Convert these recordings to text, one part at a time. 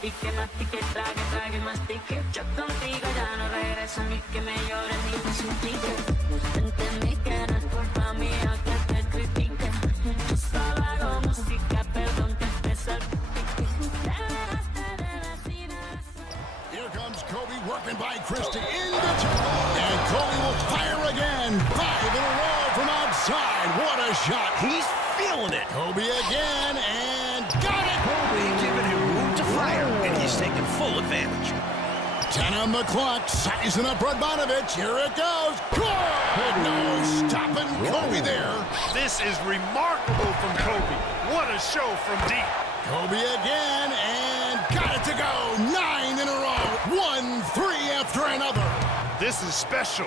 pique, mastique, trague, trague, mastique. Yo contigo ya no regreso ni que me llore ni me suplique. Entendí que no es culpa mía que te critique. Yo solo hago música, perdón que te salpique. Here comes Kobe working by Christie into trouble. And Kobe will fire again. 5 in a row from outside. What a shot. He's feeling it. Kobe again and got it. Kobe giving him room to fire, and he's taking full advantage. 10 on the clock, sizing up Radmanovich. Here it goes. Good. No stopping Kobe there. This is remarkable from Kobe. What a show from deep. Kobe again and got it to go. 9 in a row. 1-3 after another. This is special.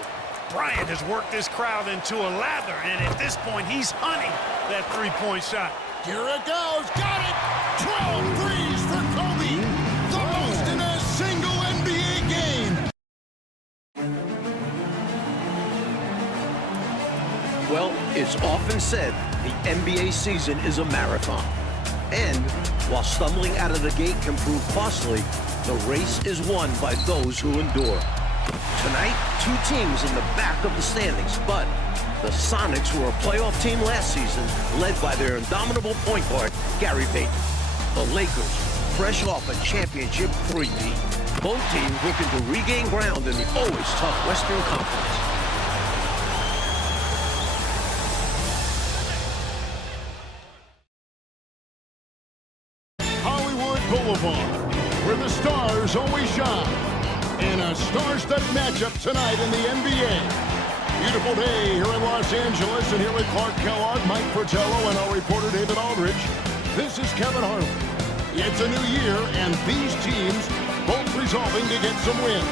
Bryant has worked this crowd into a lather, and at this point, he's hunting that three-point shot. Here it goes. Got it. 12 threes for Kobe. The most in a single NBA game. Well, it's often said the NBA season is a marathon. And while stumbling out of the gate can prove costly, the race is won by those who endure. Tonight, 2 teams in the back of the standings, but the Sonics were a playoff team last season, led by their indomitable point guard, Gary Payton. The Lakers, fresh off a championship three-peat. Both teams looking to regain ground in the always tough Western Conference. Hollywood Boulevard, where the stars always shine. In a star-studded matchup tonight in the NBA. Beautiful day here in Los Angeles, and here with Clark Kellogg, Mike Fratello, and our reporter David Aldridge. This is Kevin Harlan. It's a new year, and these teams both resolving to get some wins.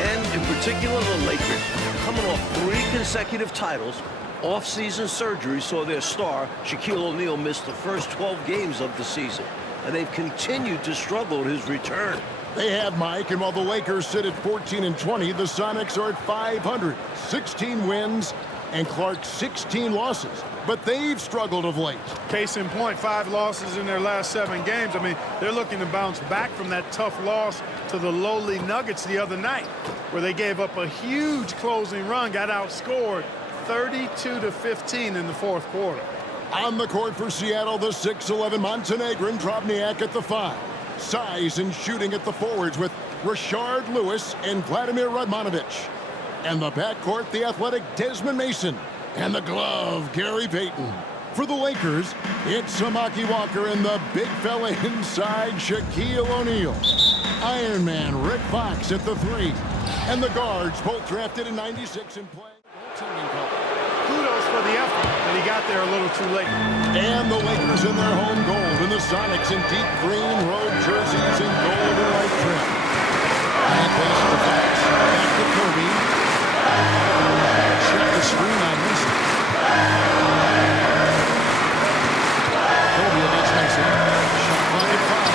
And in particular, the Lakers, coming off 3 consecutive titles. Off-season surgery saw their star, Shaquille O'Neal, miss the first 12 games of the season, and they've continued to struggle at his return. They have, Mike, and while the Lakers sit at 14-20, the Sonics are at 500. 16 wins, and Clark 16 losses. But they've struggled of late. Case in point, 5 losses in their last 7 games. I mean, they're looking to bounce back from that tough loss to the lowly Nuggets the other night, where they gave up a huge closing run, got outscored 32-15 in the 4th quarter. On the court for Seattle, the 6'11" Montenegrin, Drobniak at the 5. Size and shooting at the forwards with Rashard Lewis and Vladimir Radmanovich. And the backcourt, the athletic Desmond Mason. And the glove, Gary Payton. For the Lakers, it's Samaki Walker and the big fella inside, Shaquille O'Neal. Iron Man Rick Fox at the 3. And the guards, both drafted in '96 and playing. Kudos for the effort, but he got there a little too late. And the Lakers in their home gold, and the Sonics in deep green road jerseys and gold and white trim. And pass to Fox. Back to Kobe. Check the screen on this. Kobe against Mason. Shot clock at 5.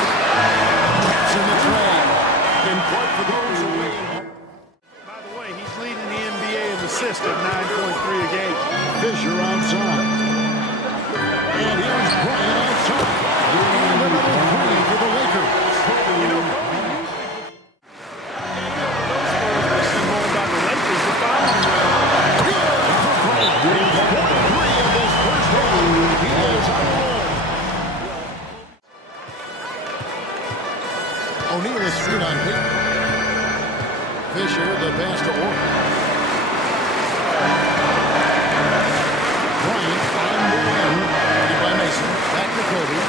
Taps in the tray. In court for those away. By the way, he's leading the NBA in assists at 9.3 a game. Fisher outside. And here's Bryant outside. And another 3 for the Lakers. You know, going by the Lakers, the following round. Good for Bryant. He's 1-3 of this first half. He is on a roll. O'Neal is screen on Payton. Fisher, the pass to Orr. Bryant on the wing. By Mason. Back to Kobe.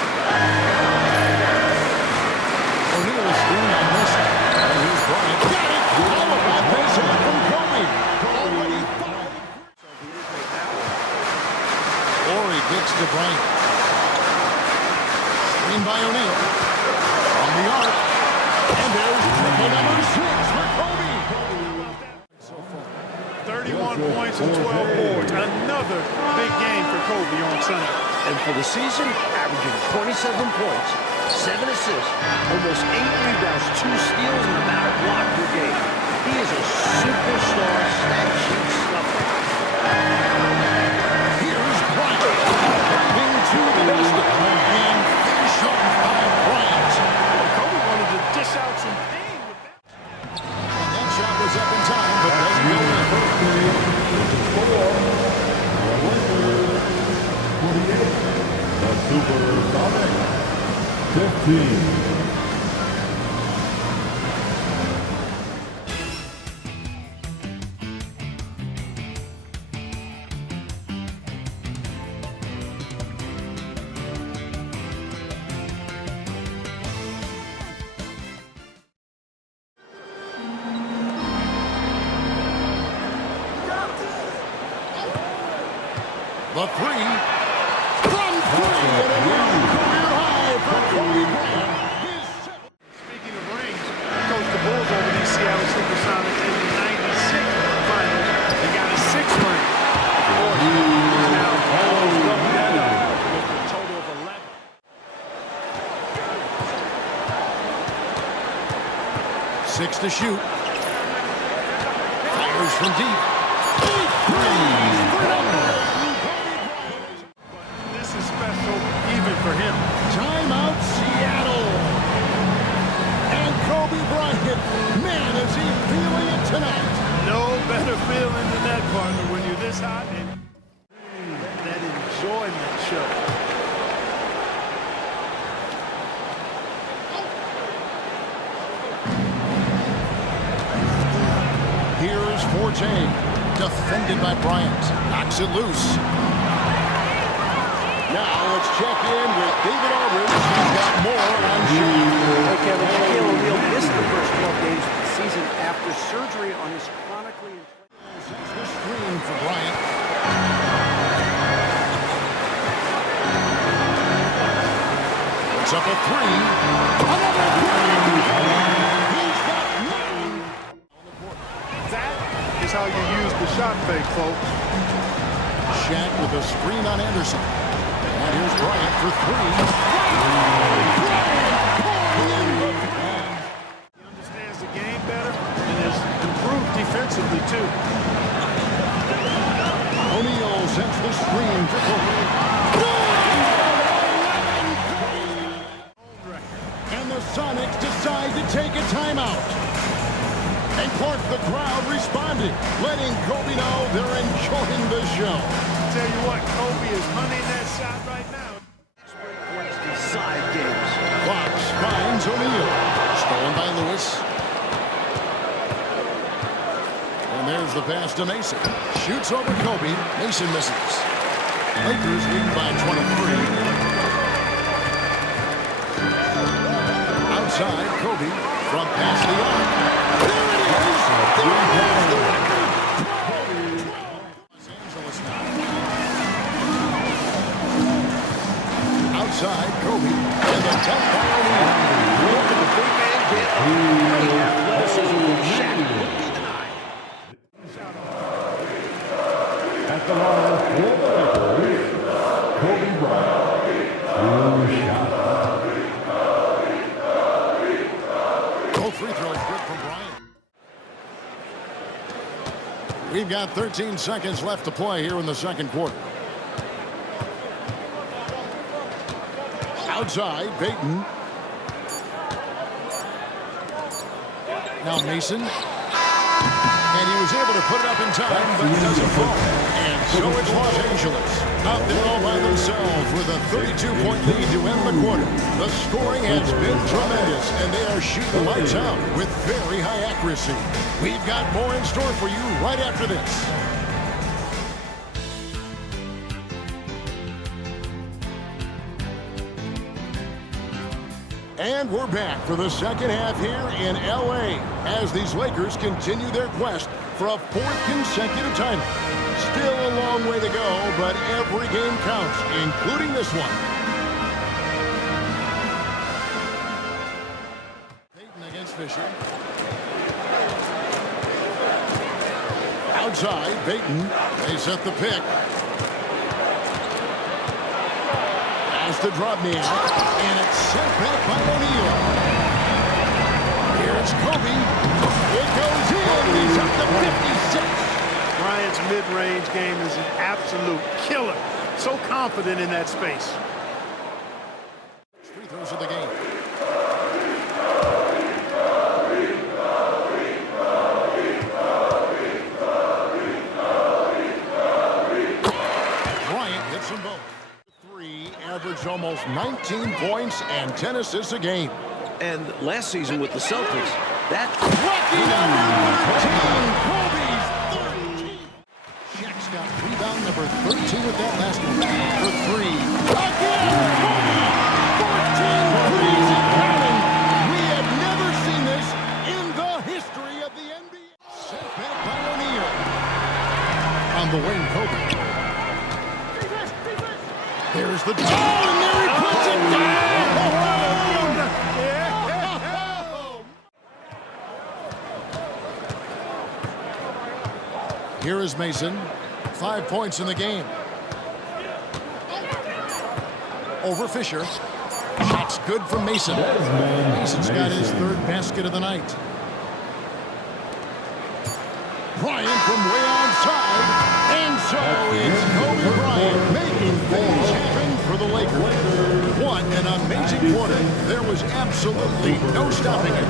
O'Neal is screen on Mason. And here's Bryant. Got it! How about this one from Kobe? Already 5. Horry kicks to Bryant. Screen by O'Neal. On the arc. And there's triple number 6 for Kobe. 31 points and 12 boards. Another big game for Kobe on Sunday. And for the season, averaging 27 points, 7 assists, almost 8 rebounds, 2 steals, and about a block per game. He is a superstar stat sheet stuffer. Here's Bryant. Driving to the basket. And finished off by Bryant. Kobe wanted to Supersonics 15. The three from three, and a new career high for Kobe Bryant. Speaking of rings, he coached the Bulls over these Seattle Supersonics in the '96 finals. They got a sixth ring. Of course, he's now almost doubled that up with a total of 11. 6 to shoot. Fires from deep. Deep threes for number. This is special even for him. Timeout, Seattle. And Kobe Bryant, man, is he feeling it tonight. No better feeling than that, partner, when you're this hot and that enjoyment show. Here's Forte, defended by Bryant. Knocks it loose. Now let's check in with David Aldridge. He's got more on Shane. Hey, Kevin, Shaquille O'Neal missed the first 12 games of the season after surgery on his chronically inflamed. Sets the screen for Bryant. Puts up a three. Another three. He's got 9. That is how you use the shot fake, folks. Shaq with a screen on Anderson. And here's Bryant for three. He understands the game better and has improved defensively, too. O'Neal sets the screen for Kobe. And the Sonics decide to take a timeout. And course the crowd responding, letting Kobe know they're enjoying the show. Tell you what, Kobe is hunting that shot right now. Points decide games. Fox finds O'Neal. Stolen by Lewis. And there's the pass to Mason. Shoots over Kobe. Mason misses. Lakers lead by 23. Outside, Kobe from past the arc. There it is! There is the record! Los Angeles now. Outside, Kobe. And the dunk by O'Neal. Look at the big man get great athleticism from Shaq. Would be denied. At the line for the Lakers, Kobe Bryant. 2 shots. Both free throws good from Bryant. We've got 13 seconds left to play here in the second quarter. Outside, Payton. Now Mason. And he was able to put it up in time, but it doesn't fall. And so it's Los Angeles out there all by themselves with a 32-point lead to end the quarter. The scoring has been tremendous, and they are shooting lights out with very high accuracy. We've got more in store for you right after this. And we're back for the second half here in L.A. as these Lakers continue their quest for a 4th consecutive title. Still a long way to go, but every game counts, including this one. Payton against Fisher. Outside, Payton. They set the pick. To Drobniak, and it's sent back by O'Neal. Here's Kobe. It goes in. He's up to 56. Bryant's mid-range game is an absolute killer. So confident in that space. Free throws of the game. Bryant hits them both. 3. Averaged almost 19 points and 10 assists a game. And last season with the Celtics, that... Lucky number 13, Kobe's 13. Shaq's got rebound number 13 with that last one. For three. Again, Kobe! 14 threes and counting. We have never seen this in the history of the NBA. Set back by O'Neal. On the wing, Kobe. There's the ball, and there he puts it down! Here is Mason. 5 points in the game. Over Fisher. Shot's good from Mason. Mason's got his third basket of the night. Bryant from way outside. And so it's Kobe Bryant making things happen for the Lakers. What an amazing quarter. There was absolutely no stopping it.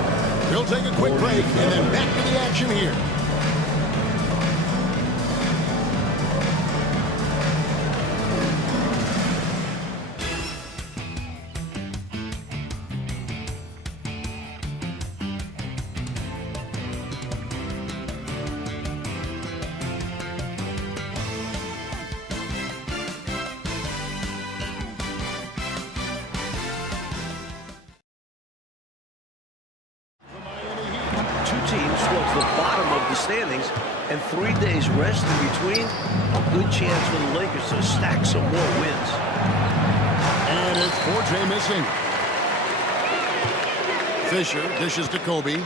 We'll take a quick break and then back to the action here. Teams towards the bottom of the standings, and 3 days rest in between, a good chance for the Lakers to stack some more wins. And it's 4J missing. Fisher dishes to Kobe.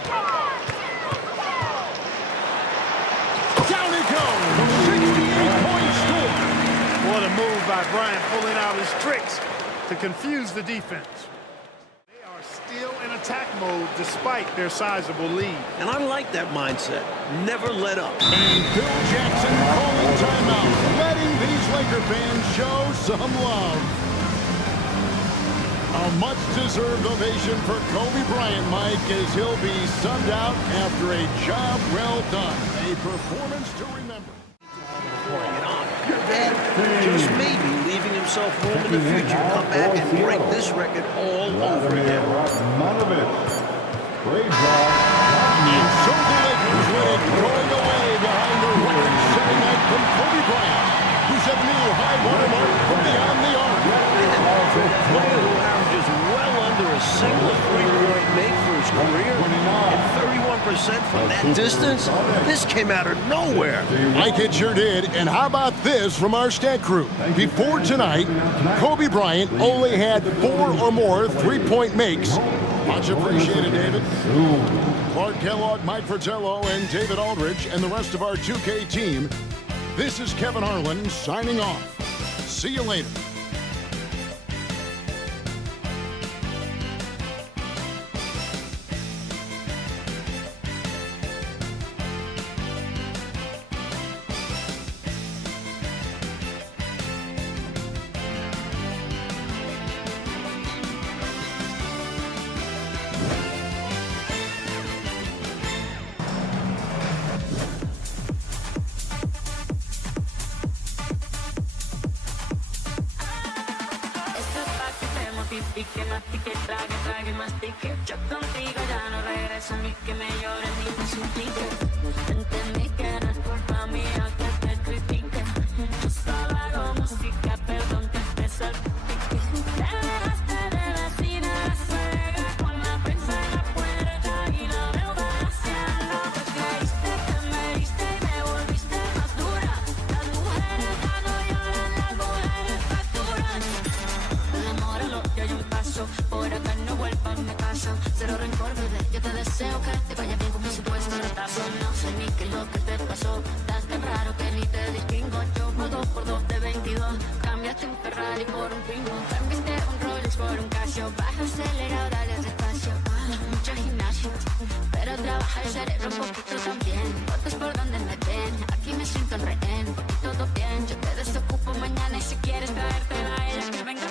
Down he goes! 68-point score! What a move by Bryant, pulling out his tricks to confuse the defense. Still in attack mode despite their sizable lead. And I like that mindset. Never let up. And Phil Jackson calling timeout, letting these Laker fans show some love. A much-deserved ovation for Kobe Bryant, Mike, as he'll be subbed out after a job well done. A performance to remember. Pouring it on. And just maybe leaving himself room in the future to come back and break this record all over again. Great job. And so the Lakers win, going away behind the record-setting night from Kobe Bryant, who set a new high watermark from beyond the arc. For a player who averages well under a single three-point make for his career, and 31% from that distance, this came out of nowhere. Mike, it sure did. And how about this from our stat crew? Before tonight, Kobe Bryant only had 4 or more three-point makes. Much appreciated, David. Clark Kellogg, Mike Fratello, and David Aldridge, and the rest of our 2K team. This is Kevin Harlan signing off. See you later. Y que mastique, trague, mastique. Yo contigo ya no regreso, ni que me llores ni me supliques. Entendí que no es culpa mía que te critique. Yo solo hago música, perdón que te salpique. Te dejaste de vecina, la suegra, con la prensa en la puerta y la deuda haciendo. Te creíste que me diste y me volviste más dura. Las mujeres ya no lloran, las mujeres facturan. El amor a lo que hay un paso, por acá no vuelvas a casa. Cero rencor, bebé, yo te deseo que te vaya bien con mi supuesto retraso. No sé ni qué es lo que te pasó, estás tan raro que ni te distingo. Yo voy 2 por 2 de 22, cambiaste un Ferrari por un Twingo. Cambiaste un Rolex por un Casio, baja acelerado, dale despacio. Mucho gimnasio, pero trabaja el cerebro un poquito también. Fotos por donde me ven, aquí me siento en rehén. Y todo bien, yo te desocupo mañana y si quieres traértela a ella que venga.